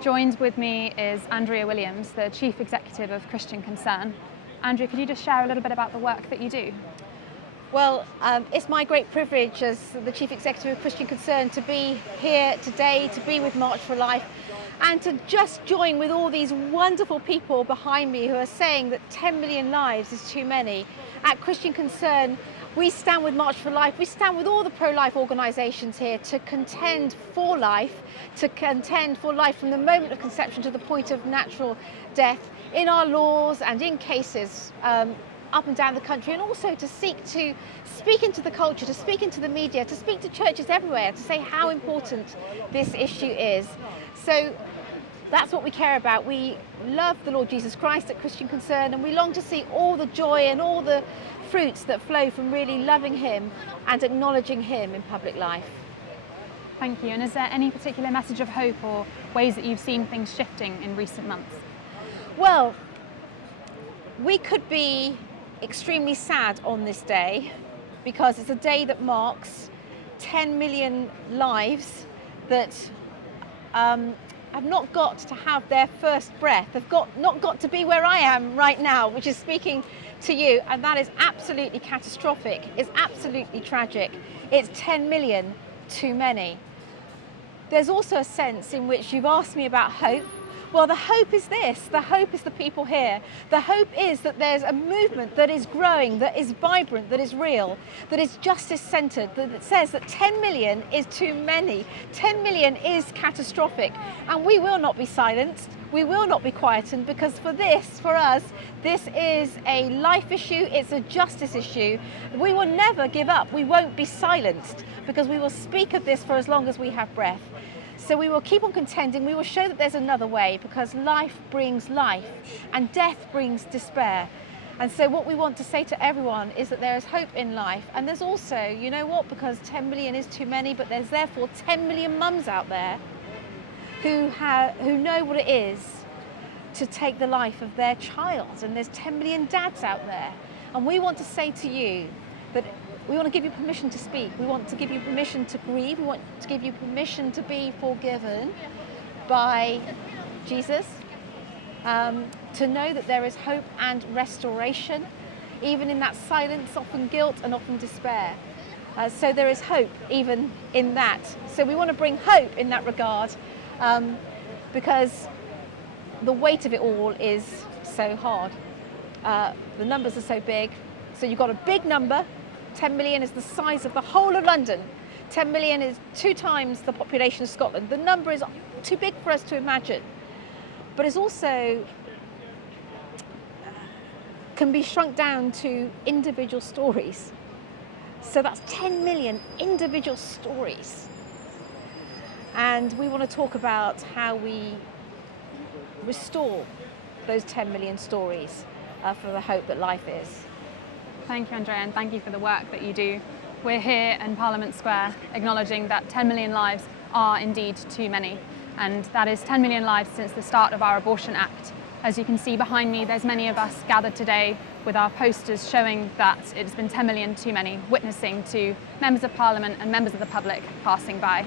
Joined with me is Andrea Williams, the Chief Executive of Christian Concern. Andrea, could you just share a little bit about the work that you do? Well, it's my great privilege as the Chief Executive of Christian Concern to be here today, to be with March for Life, and to just join with all these wonderful people behind me who are saying that 10 million lives is too many. At Christian Concern, we stand with March for Life, we stand with all the pro-life organisations here to contend for life from the moment of conception to the point of natural death in our laws and in cases up and down the country, and also to seek to speak into the culture, to speak into the media, to speak to churches everywhere, to say how important this issue is. So that's what we care about. We love the Lord Jesus Christ at Christian Concern, and we long to see all the joy and all the fruits that flow from really loving him and acknowledging him in public life. Thank you. And is there any particular message of hope or ways that you've seen things shifting in recent months? Well, we could be extremely sad on this day because it's a day that marks 10 million lives that have not got to have their first breath, have not got to be where I am right now, which is speaking to you, and that is absolutely catastrophic. It's absolutely tragic. It's 10 million too many. There's also a sense in which you've asked me about hope. Well, the hope is this. The hope is the people here. The hope is that there's a movement that is growing, that is vibrant, that is real, that is justice-centred, that says that 10 million is too many. 10 million is catastrophic. And we will not be silenced. We will not be quietened, because for us, this is a life issue. It's a justice issue. We will never give up. We won't be silenced, because we will speak of this for as long as we have breath. So we will keep on contending. We will show that there's another way, because life brings life and death brings despair. And so what we want to say to everyone is that there is hope in life. And there's also, you know what, because 10 million is too many, but there's therefore 10 million mums out there who know what it is to take the life of their child. And there's 10 million dads out there. And we want to say to you that we want to give you permission to speak. We want to give you permission to grieve. We want to give you permission to be forgiven by Jesus, to know that there is hope and restoration, even in that silence, often guilt and often despair. So there is hope even in that. So we want to bring hope in that regard, because the weight of it all is so hard. The numbers are so big. So you've got a big number. 10 million is the size of the whole of London. 10 million is 2 times the population of Scotland. The number is too big for us to imagine, but it's also can be shrunk down to individual stories. So that's 10 million individual stories. And we want to talk about how we restore those 10 million stories for the hope that life is. Thank you, Andrea, and thank you for the work that you do. We're here in Parliament Square acknowledging that 10 million lives are indeed too many, and that is 10 million lives since the start of our Abortion Act. As you can see behind me, there's many of us gathered today with our posters showing that it's been 10 million too many, witnessing to members of Parliament and members of the public passing by.